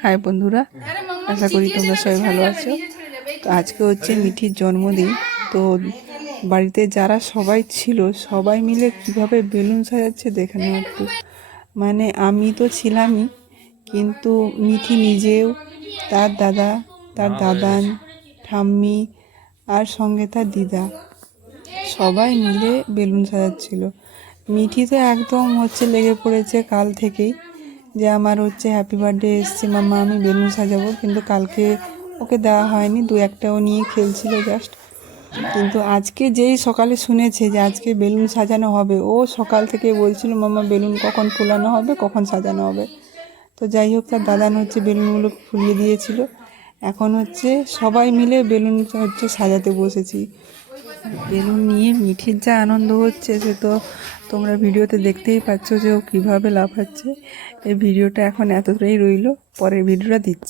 High বন্ধুরা, আশা করি তোমরা সবাই ভালো আছো। তো আজকে হচ্ছে মিঠির জন্মদিন। তো বাড়িতে যারা সবাই ছিল সবাই মিলে কিভাবে বেলুন সাজাচ্ছে দেখে নাও একটু। মানে আমি তো ছিলামই, কিন্তু মিঠি নিজেও, তার দাদা, তার দাদান, ঠাম্মি আর সঙ্গে তার দিদা সবাই মিলে বেলুন সাজাচ্ছিল। মিঠি তো একদম লেগে পড়েছে কাল থেকেই, যে আমার হ্যাপি বার্থডে এসছে মাম্মা, আমি বেলুন সাজাবো। কিন্তু কালকে ওকে দেওয়া হয়নি, দু একটাও নিয়ে খেলছিল জাস্ট। কিন্তু আজকে যেই সকালে শুনেছে যে আজকে বেলুন সাজানো হবে, ও সকাল থেকে বলছিল মাম্মা বেলুন কখন ফুলানো হবে, কখন সাজানো হবে। তো যাই হোক, তার দাদান বেলুনগুলো ফুলিয়ে দিয়েছিল। এখন সবাই মিলে বেলুন সাজাতে বসেছি। বেলুন নিয়ে মিঠির যা আনন্দ হচ্ছে সে তো তোমরা ভিডিওতে দেখতেই পাচ্ছ যে ও কীভাবে লাফাচ্ছে। এই ভিডিওটা এখন এতটাই রইল, পরের ভিডিওটা দিচ্ছি।